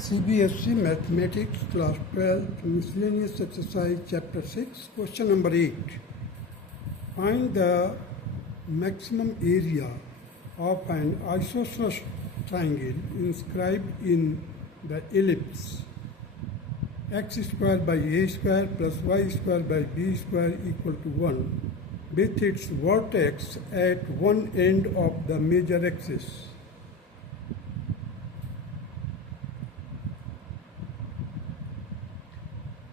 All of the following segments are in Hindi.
CBSE Mathematics Class 12 Miscellaneous Exercise Chapter 6 Question number 8. Find the maximum area of an isosceles triangle inscribed in the ellipse x square by a square plus y square by b square equal to 1 with its vertex at one end of the major axis.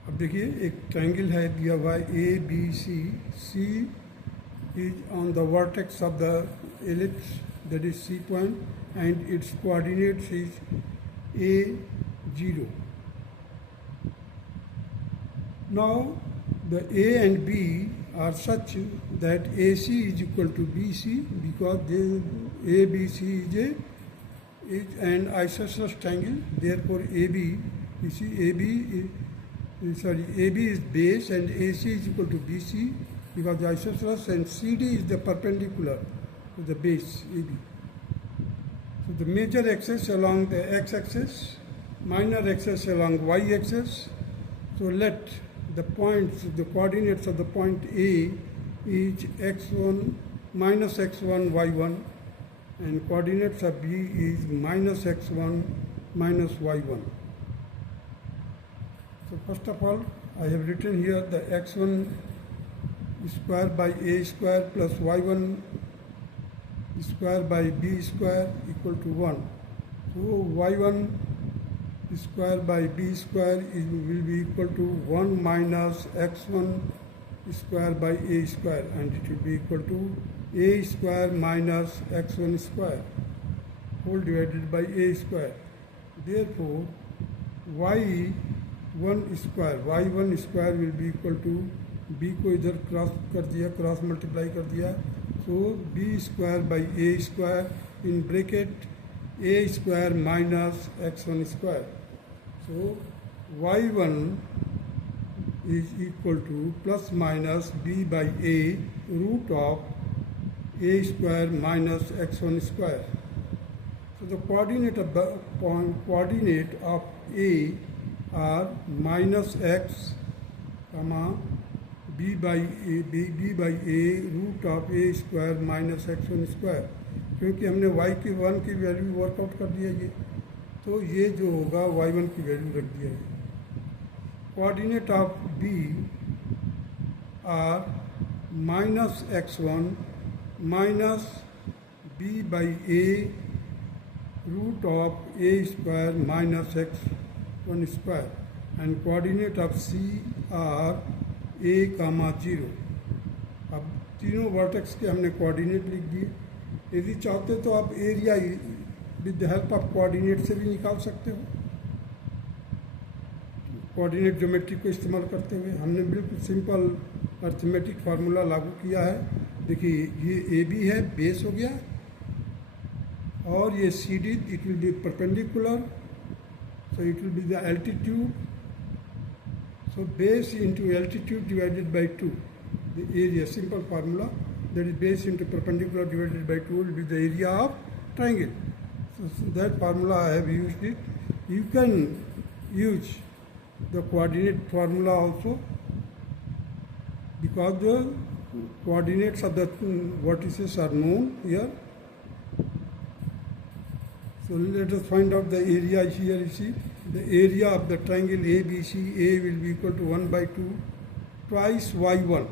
अब देखिए एक ट्रायंगल है दिया हुआ A B C is on the vertex of the ellipse that is C point and its coordinates is A 0. Now the A and B are such that AC is equal to BC because ABC is an isosceles triangle. Therefore AB, you see AB is base and AC is equal to BC because the isosceles, and CD is the perpendicular to the base AB. So the major axis along the x-axis, minor axis along y-axis. So let the points, the coordinates of the point A is x1 minus x1 y1 and coordinates of B is minus x1 minus y1. So first of all, I have written here the x1 square by a square plus y1 square by b square equal to 1. So y1 square by b square will be equal to 1 minus x1 square by a square, and it will be equal to a square minus x1 square whole divided by a square. Therefore y1 square will be equal to b को इधर क्रॉस कर दिया, क्रॉस मल्टीप्लाई कर दिया, so b square by a square in bracket a square minus x1 square. So y1 is equal to plus minus b by a root of a square minus x1 square. So the coordinate of A are minus x, comma b by a root of a square minus x1 square. क्योंकि हमने y की 1 की वैल्यू वर्कआउट कर दिया ये, तो ये जो होगा y1 की वैल्यू रख दिया है. Coordinate of b are minus x1 minus b by a root of a square minus x1 square and coordinate of c are a, 0. अब तीनों वर्टेक्स के हमने कोऑर्डिनेट लिख दिए. यदि चाहते तो आप area with the help of coordinate से भी निकाल सकते हो. कोऑर्डिनेट ज्योमेट्री को इस्तेमाल करते हुए हमने बिल्कुल सिंपल अर्थमेटिक फार्मूला लागू किया है. देखिए ये ए बी है, बेस हो गया, और ये C D, it will be perpendicular, so it will be the altitude. So base into altitude divided by 2, the area, simple formula, that is base into perpendicular divided by 2 will be the area of triangle. So that formula I have used it. You can use the coordinate formula also because the coordinates of the vertices are known here. So let us find out the area here. You see the area of the triangle ABC. A will be equal to 1 by 2 twice y1.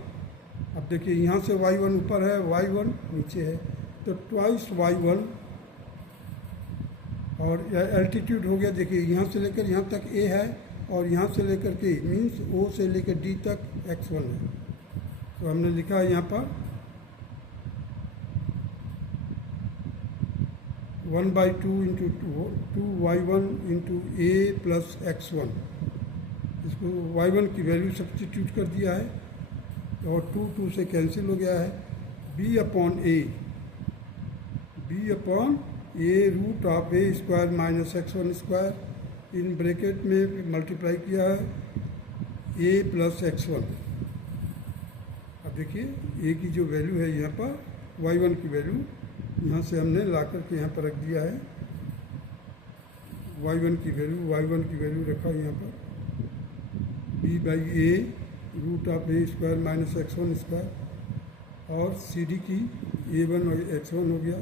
अब देखिए यहाँ से y1 ऊपर है, y1 नीचे है, तो ट्वाइस y1, और एल्टीट्यूड हो गया. देखिए यहाँ से लेकर यहाँ तक a है और यहाँ से लेकर के मीन्स o से लेकर d तक x1 है. तो हमने लिखा है यहाँ पर 1 by 2 into 2y1 into a plus x1. इसको y1 की वैल्यू सब्स्टिट्यूट कर दिया है और 2 से कैंसिल हो गया है. b upon a root of a square minus x1 square in bracket में मल्टीप्लाई किया है a प्लस x1. अब देखिए a की जो वैल्यू है यहाँ पर y1 की वैल्यू यहाँ से हमने ला कर के यहाँ पर रख दिया है. y1 की वैल्यू रखा यहाँ पर b by A root of A square minus x1 square और सी डी की a1 और x1 हो गया.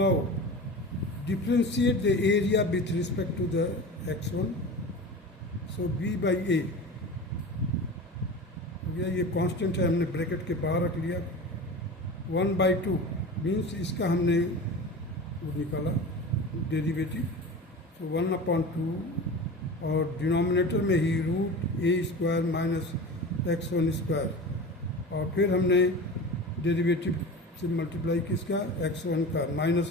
Now differentiate the area with respect to the x1. So b by a हो गया, ये कांस्टेंट है, हमने ब्रैकेट के बाहर रख लिया. 1/2 मीन्स इसका हमने वो निकाला डेरिवेटिव. सो 1/2 और डिनोमिनेटर में ही रूट ए स्क्वायर माइनस x1 स्क्वायर और फिर हमने डेरिवेटिव से मल्टीप्लाई किसका x1 का माइनस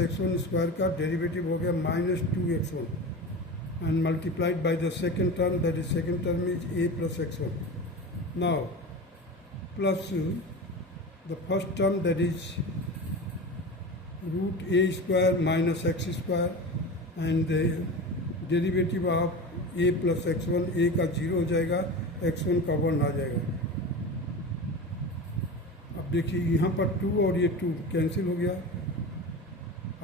x1 स्क्वायर का डेरिवेटिव हो गया -2x1 and multiplied by the second term, that is second term is a plus x1. Now plus the first term, that is root a square minus x square and the derivative of a plus x1, a का 0 हो जाएगा, x1 का 1 आ जाएगा. अब देखिए यहाँ पर 2 और ये 2 कैंसिल हो गया.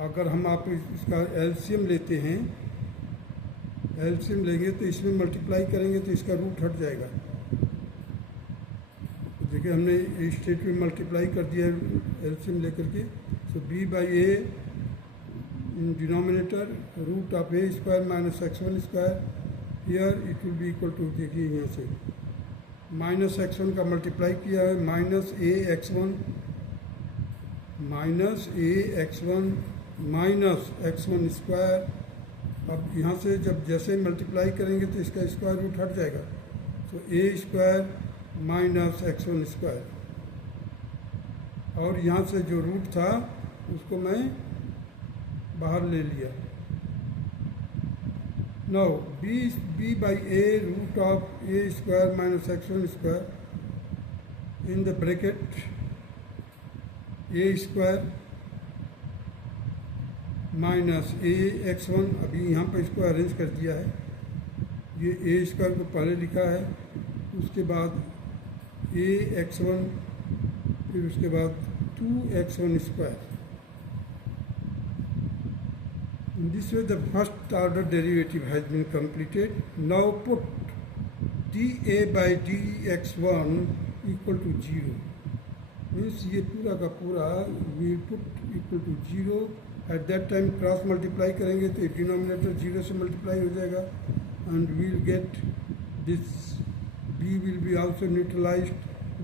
अगर हम आप इसका एलसीएम लेते हैं, एलसीएम लेंगे तो इसमें मल्टीप्लाई करेंगे तो इसका रूट हट जाएगा. तो देखिए हमने स्टेट में मल्टीप्लाई कर दिया एलसीएम लेकर के. So b by A denominator root of A square minus x1 square, here it will be equal to, देखिए यहाँ से माइनस x1 का मल्टीप्लाई किया है minus A x1 minus x1 square. अब यहाँ से जब जैसे मल्टीप्लाई करेंगे तो इसका स्क्वायर रूट हट जाएगा. सो ए स्क्वायर माइनस x1 स्क्वायर और यहाँ से जो रूट था उसको मैं बाहर ले लिया. Now b by A root of A square minus x1 square in the bracket A square minus A x1. अभी यहाँ पर इसको अरेंज कर दिया है, ये ए स्क्वायर को पहले लिखा है, उसके बाद ए x1, फिर उसके बाद 2x1 square. In this way the first order derivative has been completed. Now put dA by dx1 equal to 0. Means ये पूरा का पूरा will put equal to 0. At that time cross multiply करेंगे तो डिनोमिनेटर 0 से मल्टीप्लाई हो जाएगा and we will get this b will be also neutralized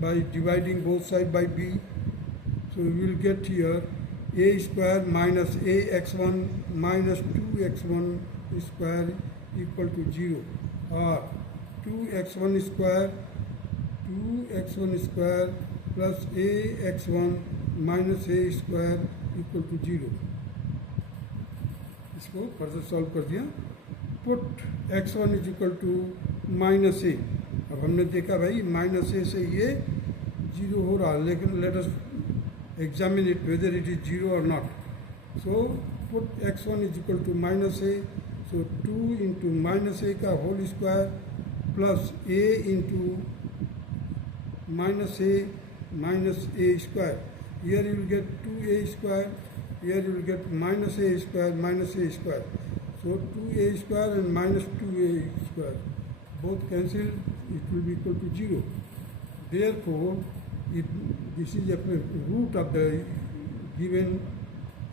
by dividing both sides by b. So we will get here a square minus a x1 minus 2x1 square equal to 0 or 2x1 square plus a x1 minus a square equal to 0. इसको फर्दर सॉल्व कर दिया. Put x1 is equal to minus a. अब हमने देखा भाई माइनस ए से ये 0 हो रहा है, लेकिन let us examine it whether it is 0 or not. So put x1 is equal to minus a. So 2 into minus a का whole square plus a into minus a square. Here you will get 2a square. Here you will get minus a square. So 2a square and minus 2a square both cancel. It will be equal to 0. Therefore, if this is a root of the given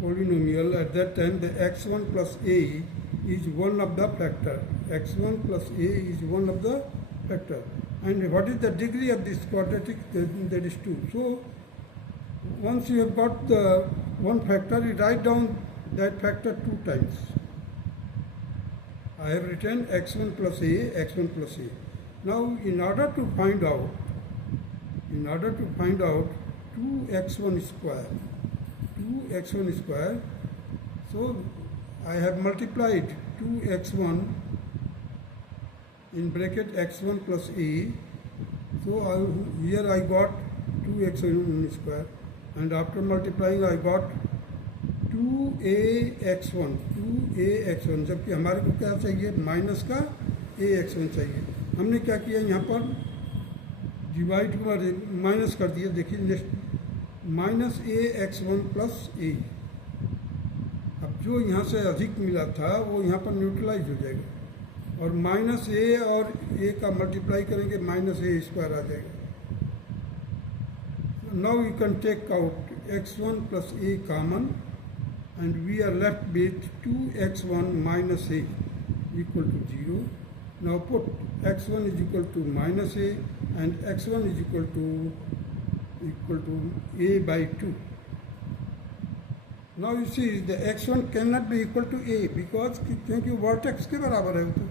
polynomial, at that time the x1 plus a is one of the factor. x1 plus a is one of the factor. And what is the degree of this quadratic? That is 2. So once you have got the one factor, you write down that factor 2 times. I have written x1 plus a. Now in order to find out 2x1 square, so I have multiplied 2x1 in bracket x1 plus a. So here I got 2x1 square, and after multiplying I got 2ax1, जबकि हमारे को क्या चाहिए, माइनस का ax1 चाहिए. हमने क्या किया, यहाँ पर डिवाइड को माइनस कर दिया. देखिए next minus ax1 plus a. अब जो यहाँ से अधिक मिला था वो यहाँ पर न्यूट्रलाइज हो जाएगा, और माइनस ए और ए का मल्टीप्लाई करेंगे माइनस ए स्क्वायर आ जाएगा। Now you can take out x1 plus A common and we are left with 2x1 minus a equal to 0. Now put x1 is equal to minus a and x1 is equal to a by 2. Now you see the x1 cannot be equal to a because क्योंकि वर्टेक्स के बराबर है, तो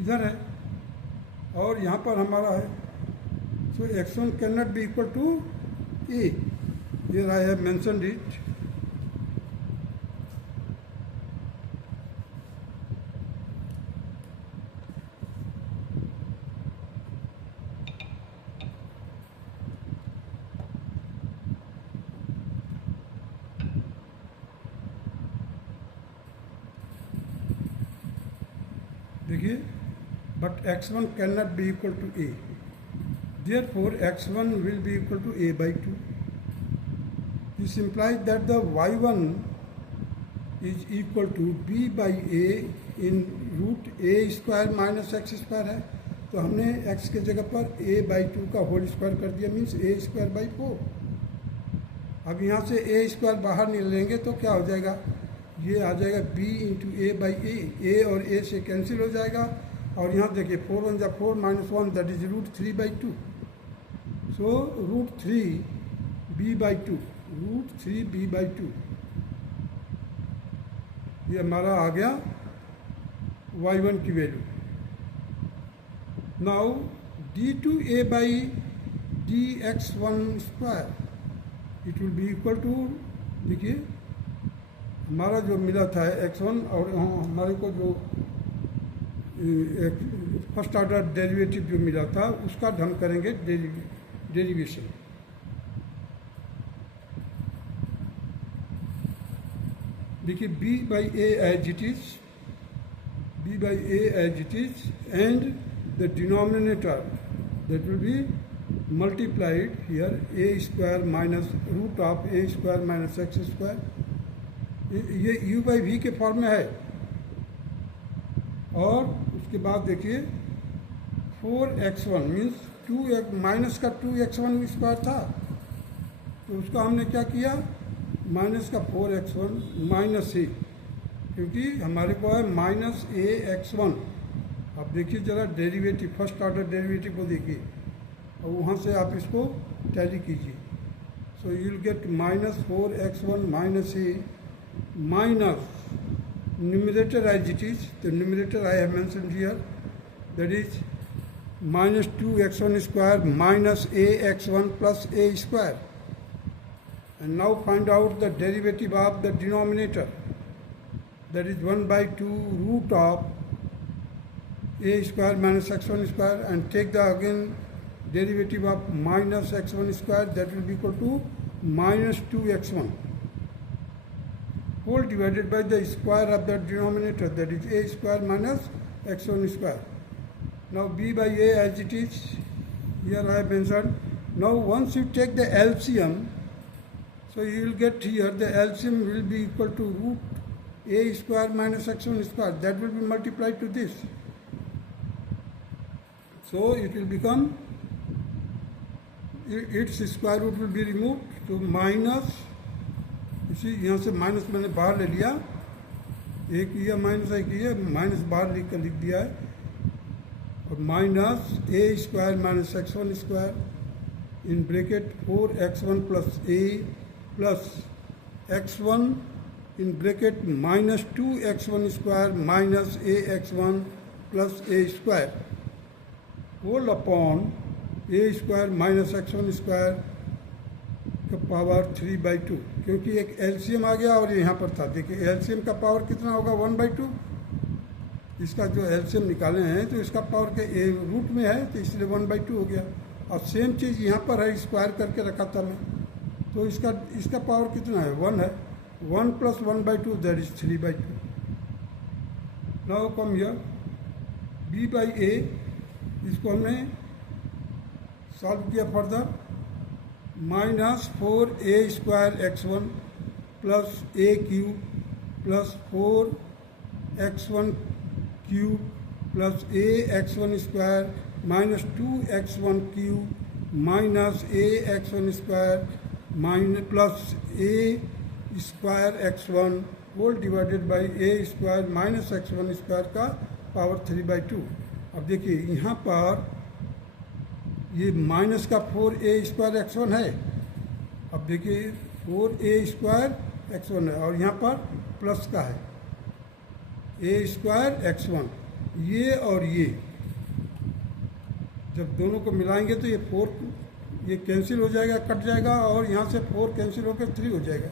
इधर है और यहाँ पर हमारा है, so x1 cannot be equal to a. Here I have mentioned it. देखिए, but x1 cannot be equal to a, therefore x1 will be equal to a by 2. This implies that the y1 is equal to b by a in root a square minus x square है, तो हमने x के जगह पर a by 2 का होल स्क्वायर कर दिया, मीन्स a स्क्वायर बाई 4। अब यहाँ से a स्क्वायर बाहर नहीं लेंगे तो क्या हो जाएगा, ये आ जाएगा b इंटू ए बाई ए और a से कैंसिल हो जाएगा, और यहाँ देखिए 4 1 जा 4 minus 1 that is root 3 by 2, so root 3 b by 2, root 3 b by 2, ये हमारा आ गया y1 की वैल्यू। Now d2a by dx1 square it will be equal to, देखिए हमारा जो मिला था x1 और हमारे को जो एक फर्स्ट ऑर्डर डेरिवेटिव जो मिला था उसका हम करेंगे डेरिवेशन। देखिए b by A as it is, b by A as it is and the denominator that will be multiplied here a square minus root of a square minus x square, ये u बाई वी के फॉर्म में है। और उसके बाद देखिए 4x1 मीन्स 2 माइनस का 2x1 स्क्वायर था, तो उसका हमने क्या किया, माइनस का 4x1 माइनस ए, क्योंकि हमारे को है माइनस ए x1। अब देखिए जरा डेरिवेटिव, फर्स्ट ऑर्डर डेरिवेटिव को देखिए और वहाँ से आप इसको टैली कीजिए, so you will get minus 4x1 minus A minus numerator as it is, the numerator I have mentioned here, that is minus 2x1 square minus ax1 plus a square, and now find out the derivative of the denominator, that is 1 by 2 root of a square minus x1 square, and take the again derivative of minus x1 square, that will be equal to minus 2x1 whole divided by the square of the denominator, that is a square minus x1 square. Now b by a as it is, here I have mentioned. Now once you take the LCM, so you will get here the LCM will be equal to root a square minus x1 square, that will be multiplied to this. So it will become, its square root will be removed, so minus, इसी यहाँ से माइनस मैंने बाहर ले लिया, एक ये माइनस एक ये माइनस बाहर लिख कर लिख दिया है, और minus A square minus x1 square in bracket 4x1 plus A plus x1 in bracket minus 2x1 square minus ax1 plus A square whole upon A square minus x1 square का पावर 3 बाई 2, क्योंकि एक एलसीएम आ गया और यहाँ पर था। देखिए एलसीएम का पावर कितना होगा 1 बाई 2, इसका जो एलसीएम निकाले हैं तो इसका पावर के ए रूट में है तो इसलिए 1 बाई 2 हो गया, और सेम चीज़ यहाँ पर है, स्क्वायर करके रखा था मैं, तो इसका पावर कितना है 1 है, 1 plus 1 by 2 that is 3 by 2। Now come here b by a, इसको हमने सॉल्व किया further, minus 4 a square x1 plus a q plus 4x1 cube plus ax1 square minus 2x1 cube minus ax1 square minus plus a square x1 whole divided by a square minus x1 square का पावर 3/2। अब देखिए यहाँ पर ये माइनस का 4a स्क्वायर x1 है। अब देखिए 4a स्क्वायर x1 है और यहाँ पर प्लस का है a स्क्वायर x1। ये और ये जब दोनों को मिलाएंगे तो ये 4 ये कैंसिल हो जाएगा, कट जाएगा और यहाँ से 4 कैंसिल होकर 3 हो जाएगा।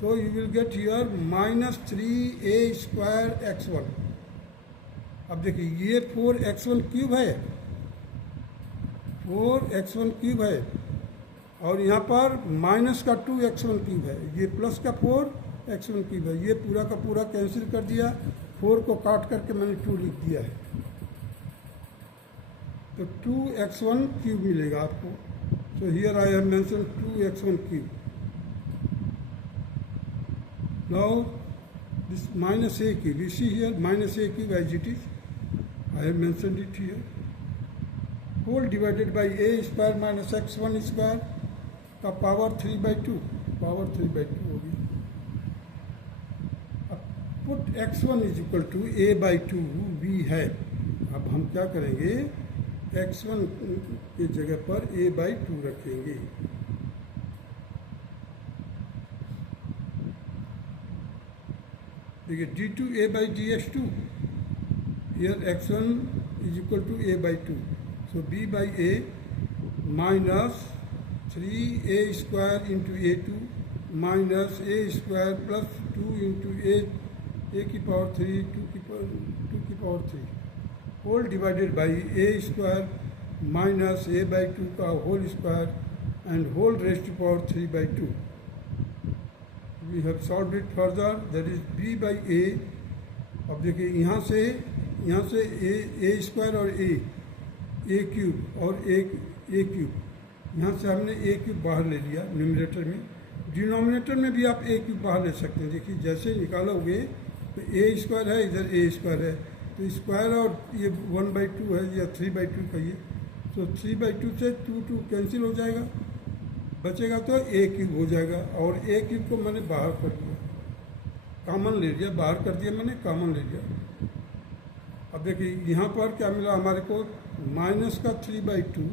So you will get here minus 3a square x1। अब देखिए ये 4x1 क्यूब है, 4x1 क्यूब है और यहाँ पर माइनस का 2x1 क्यूब है, ये प्लस का 4x1 क्यूब है। ये पूरा का पूरा कैंसिल कर दिया, 4 को काट करके मैंने 2 लिख दिया है, तो 2x1 क्यूब मिलेगा आपको। So here I have mention 2x1 cube. Now this minus a cube, you see here minus a cube as it is, I have mentioned it here, whole divided by a square minus x1 square का पावर 3/2, पावर 3/2 होगी। अब put x1 is equal to a/2 वी है। अब हम क्या करेंगे, x1 की जगह पर a/2 रखेंगे। देखिए d2 a/dx2, here x1 is equal to a/2, so b by a minus 3a square into a2 minus a square plus 2 into a की पावर 3 2 की power 3 whole divided by a square minus a/2 का whole square and whole raised to power 3/2। We have solved it further, that is b by a। अब देखिए यहाँ से a स्क्वायर और a क्यूब और एक a क्यूब, यहाँ से हमने a क्यूब बाहर ले लिया न्यूमरेटर में, डिनोमिनेटर में भी आप a क्यूब बाहर ले सकते हैं। देखिए जैसे निकालोगे तो a स्क्वायर है, इधर a स्क्वायर है, तो स्क्वायर और ये 1/2 है या 3/2 कहिए, तो 3/2 से 2 कैंसिल हो जाएगा, बचेगा तो a क्यूब हो जाएगा। और a क्यूब को मैंने बाहर कर दिया, कॉमन ले लिया, बाहर कर दिया मैंने, कॉमन ले लिया। अब देखिए यहाँ पर क्या मिला हमारे को, माइनस का 3/2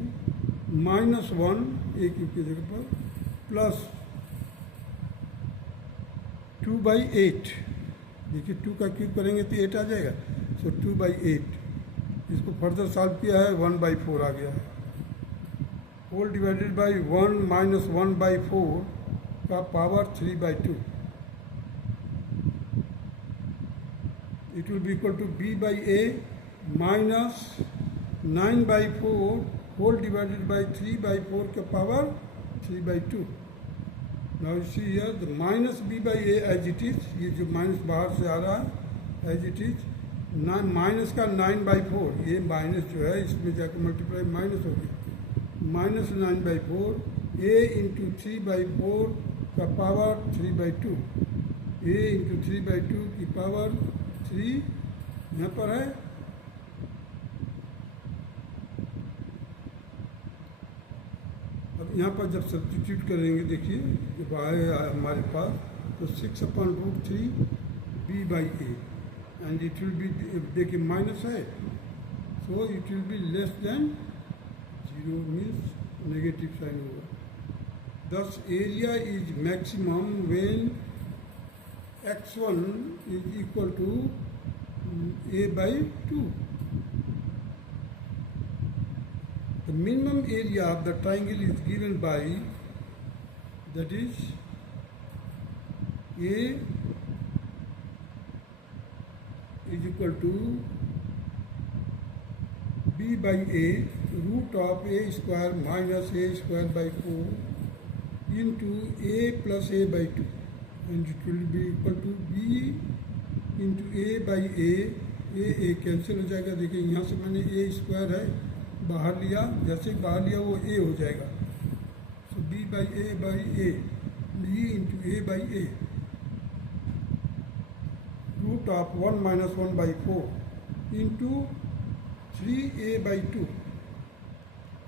माइनस 1 a क्यूब की जगह पर प्लस 2/8। देखिए 2 का क्यूब करेंगे तो 8 आ जाएगा, सो 2/8। इसको फर्दर सॉल्व किया है, 1/4 आ गया है, होल डिवाइडेड बाई 1 माइनस 1/4 का power 3/2। It will be equal to b by a minus 9/4 whole divided by 3/4 का power 3/2। Now you see here the minus b by a as it is, ये जो माइनस बाहर से आ रहा है एज इट इज, माइनस का 9/4, ये माइनस जो है इसमें जाकर मल्टीप्लाई माइनस हो गया, माइनस 9/4 a इंटू 3/4 का पावर 3/2, a इंटू 3/2 की पावर 3 यहाँ पर है। अब यहाँ पर जब सब्स्टिट्यूट करेंगे, देखिए जब आए हमारे पास तो 6/√3 b by a and it will be, देखिए माइनस है, so it will be less than 0 means negative sign होगा। Thus area is maximum when x1 is equal to a/2. The minimum area of the triangle is given by, that is a is equal to b by a root of a square minus a square by 4 into a plus a/2, and it will be equal to b into a by a cancel हो जाएगा। देखिए यहाँ से मैंने a स्क्वायर है बाहर लिया, जैसे बाहर लिया वो a हो जाएगा, सो b by a, b into a by a। Root of 1 minus 1 by 4 into 3a/2।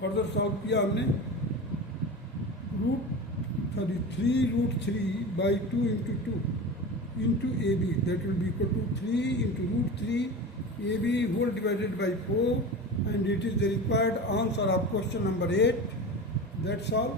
Further solve किया हमने, 3√3 into 2 into ab, that will be equal to 3 into √3 ab whole divided by 4, and it is the required answer of question number 8. That's all.